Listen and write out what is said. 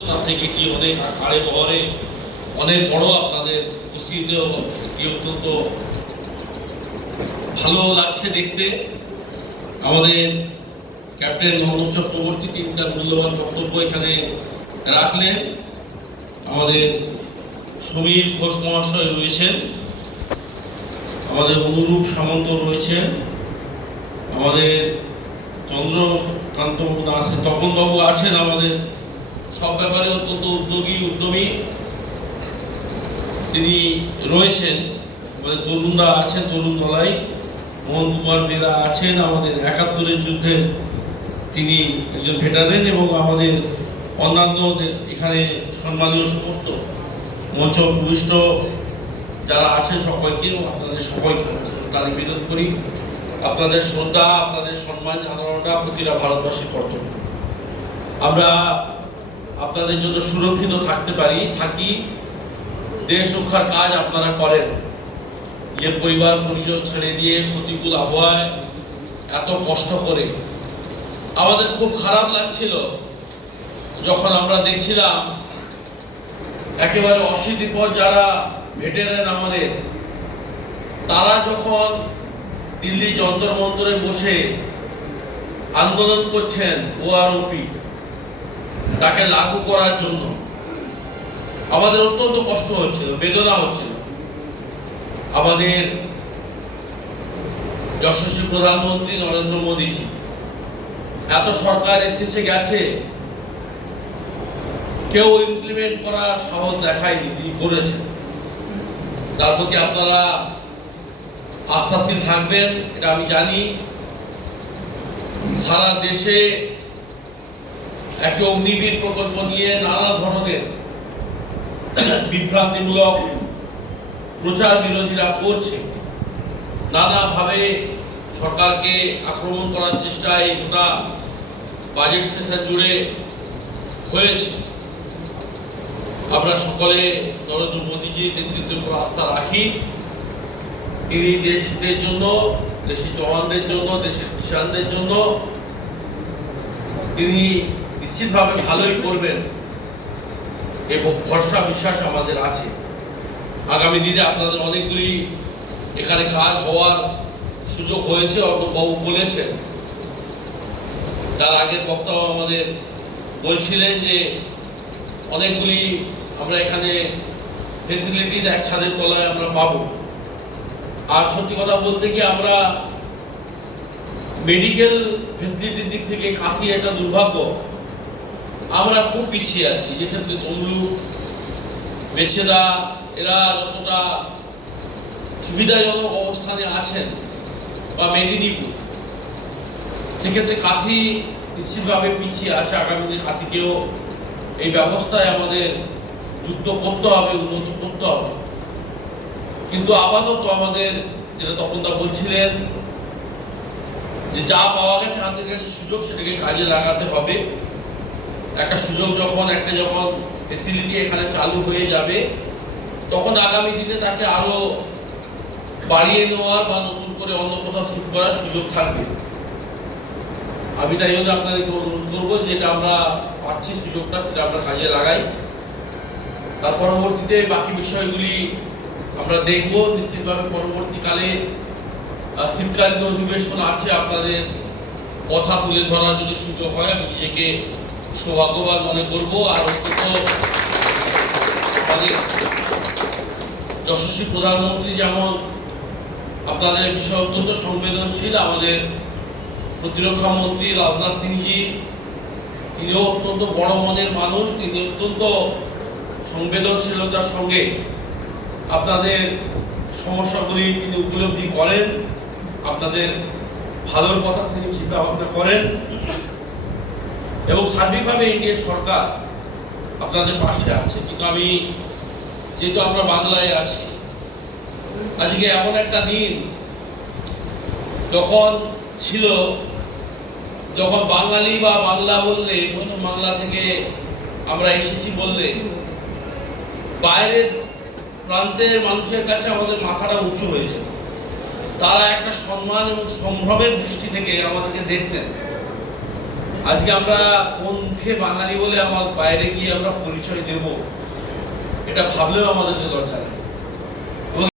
তার থেকে এটি অনেক আড়ে বহরে অনেক বড় আপনাদের উপস্থিতিতেও এটি অত্যন্ত ভালো লাগছে দেখতে। আমাদের ক্যাপ্টেন মোহাম্মদ চক্রবর্তী, তিনি তার মূল্যবান বক্তব্য এখানে রাখলেন। আমাদের সমীর ঘোষ মহাশয় রয়েছেন। আমাদের অনুরূপ সামন্ত রয়েছেন। আমাদের চন্দ্রকান্ত তপনবাবু আছেন আমাদের সব ব্যাপারে অত্যন্ত উদ্যোগী, উদ্যমী তিনি রয়েছেন। আমাদের তরুণরা আছেন, তরুণ দলাই মোহন কুমার বেরা আছেন, আমাদের একাত্তরের যুদ্ধে তিনি একজন ভেটারেন এবং আমাদের অন্যান্য এখানে সম্মানীয় সমস্ত মঞ্চ ভূমিষ্ঠ যারা আছেন সকলকেও আপনাদের সবাইকে শ্রদ্ধা নিবেদন করি। আপনাদের শ্রদ্ধা, আপনাদের সম্মান জানানোটা প্রতিটা ভারতবাসীর কর্তব্য। আমরা আপনাদের জন্য সুরক্ষিত থাকতে পারি, থাকি, দেশ রক্ষার কাজ আপনারা করেন। নিজের পরিবার, পরিজন ছেড়ে দিয়ে প্রতিকূল আবহাওয়ায় এত কষ্ট করে। আমাদের খুব খারাপ লাগছিল যখন আমরা দেখছিলাম একেবারে অশীতি পর যারা ভেটেরেন আমাদের, তারা যখন দিল্লি যন্তর মন্তরে বসে আন্দোলন করছেন ওআরওপি তাকে লাগু করার জন্য। আমাদের অত্যন্ত কষ্ট হচ্ছিল, বেদনা হচ্ছিল। আমাদের যশস্বী প্রধানমন্ত্রী নরেন্দ্র মোদীজি, এত সরকার এসেছে গেছে, কেউ ইমপ্লিমেন্ট করার সাহস দেখায়নি, তিনি করেছেন। তার প্রতি আপনারা আস্থাশীল থাকবেন, এটা আমি জানি। সারা দেশে একটি অগ্নিবীর প্রকল্প নিয়ে নানা ধরনের বিভ্রান্তিমূলক প্রচার বিরোধীরা করছে। নানাভাবে সরকারকে আক্রমণ করার চেষ্টায় এই গোটা বাজেট সেশন জুড়ে হয়েছে। আমরা সকলে নরেন্দ্র মোদীজির নেতৃত্বের উপর আস্থা রাখি। তিনি দেশের জন্য দেশের জওয়ানদের জন্য, দেশের কিষানদের জন্য তিনি নিশ্চিতভাবে ভালোই করবেন এবং ভরসা বিশ্বাস আমাদের আছে। আগামী দিনে আপনাদের অনেকগুলি এখানে কাজ হওয়ার সুযোগ হয়েছে বাবু বলেছেন। তার আগের বক্তাও আমাদের বলছিলেন যে অনেকগুলি আমরা এখানে ফেসিলিটিস এক ছাদের তলায় আমরা পাবো। আর সত্যি কথা বলতে কি আমরা মেডিকেল ফেসিলিটির দিক থেকে কাঁথি একটা দুর্ভাগ্য। আমরা খুব পিছিয়ে আছি যেক্ষেত্রে তমলুক বেছেদা এরা যতটা সুবিধাজনক অবস্থানে আছেন বা মেদিনীপুর, সেক্ষেত্রে কাঁথি নিশ্চিতভাবে পিছিয়ে আছে, আগামী দিনে কাঁথিকেও এই ব্যবস্থায় আমাদের যুক্ত করতে হবে, উন্নত করতে হবে। কিন্তু আপাতত আমাদের যেটা তপনদা বলছিলেন, যে যা পাওয়া গেছে হাতের কাছে সুযোগ, সেটাকে কাজে লাগাতে হবে। একটা সুযোগ যখন, একটা যখন ফেসিলিটি এখানে চালু হয়ে যাবে, তখন আগামী দিনে তাকে আরও বাড়িয়ে নেওয়ার বা নতুন করে অন্য কোথাও শিফট করার সুযোগ থাকবে। আমি তাই জন্য আপনাদেরকে অনুরোধ করব যেটা আমরা পাচ্ছি সুযোগটা, সেটা আমরা কাজে লাগাই। তার পরবর্তীতে বাকি বিষয়গুলি আমরা দেখব। নিশ্চিতভাবে পরবর্তীকালে শীতকালীন অধিবেশন আছে, আপনাদের কথা তুলে ধরার যদি সুযোগ হয়, আমি নিজেকে সৌভাগ্যবান মনে করব, আর অত্যন্ত আমাদের যশস্বী প্রধানমন্ত্রী যেমন আপনাদের বিষয়ে অত্যন্ত সংবেদনশীল, আমাদের প্রতিরক্ষা মন্ত্রী রাজনাথ সিংজি, তিনিও অত্যন্ত বড় মনের মানুষ, তিনি অত্যন্ত সংবেদনশীলতার সঙ্গে আপনাদের সমস্যাগুলি তিনি উপলব্ধি করেন, আপনাদের ভালোর কথা তিনি চিন্তা ভাবনা করেন। এবং সার্বিকভাবে ইন্ডিয়া সরকার আপনাদের পাশে আছে। কিন্তু আমি যেহেতু আমরা বাংলায় আছি, আজকে এমন একটা দিন যখন ছিল, যখন বাঙালি বা বাংলা বললে, পশ্চিম বাংলা থেকে আমরা এসেছি বললে, বাইরের প্রান্তের মানুষের কাছে আমাদের মাথাটা উঁচু হয়ে যেত। তারা একটা সম্মান এবং সম্ভ্রমের দৃষ্টি থেকে আমাদেরকে দেখতেন। আজকে আমরা কোন মুখে বাঙালি বলে আমার বাইরে গিয়ে আমরা পরিচয় দেব। এটা ভাবলেও আমাদের দরকার লাগে